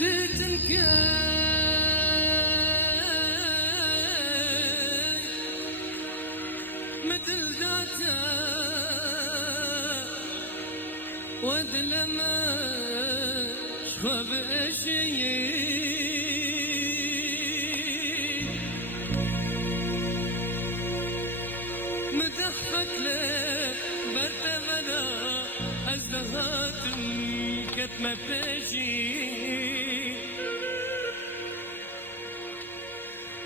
بديت مثل ذاته وادلما شوف اشيي مدحك له برتمنا الزهات كتمة بشي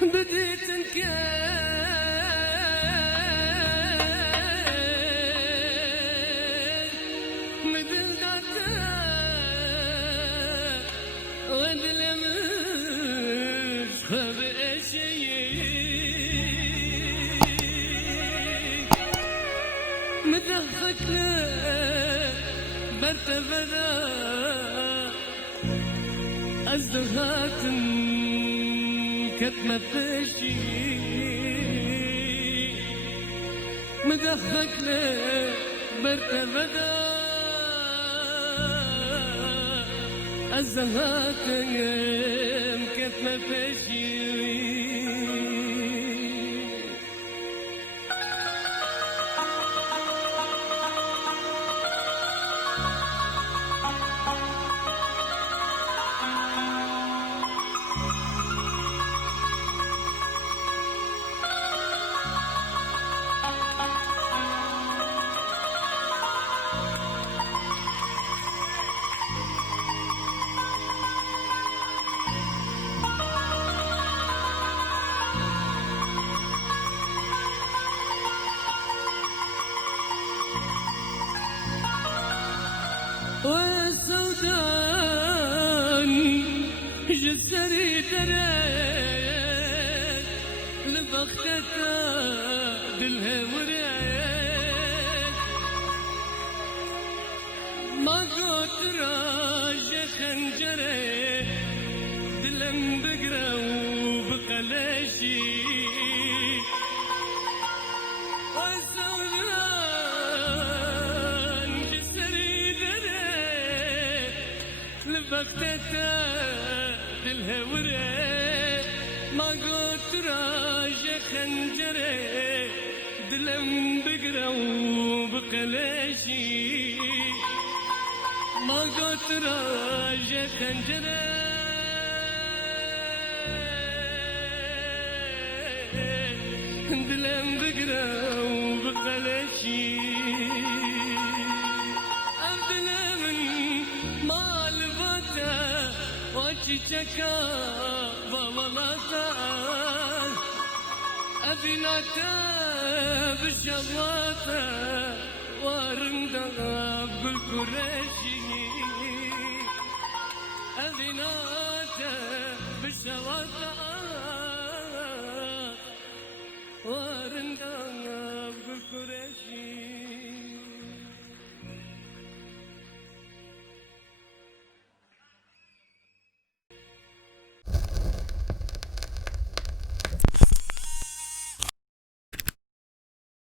بديت مثل ذاته وادلمش خاب اشي مدحك له برتبنا الزهات كتمة بشي مدحك له برتبنا الزهات كتمة بشي والسوداني جسري دريت لبختته بالهوريت ما قلت راجع خنجري دلم بقرا وبقلاشي بختته بالهوري ما قلت راجع خنجري دلم بقرا وبقلاشي ما قلت راجع خنجري دلم بقرا وبقلاشي وشيشكا بولتا أبيناتا بشواتا وارندا بالكرشي أبيناتا بشواتا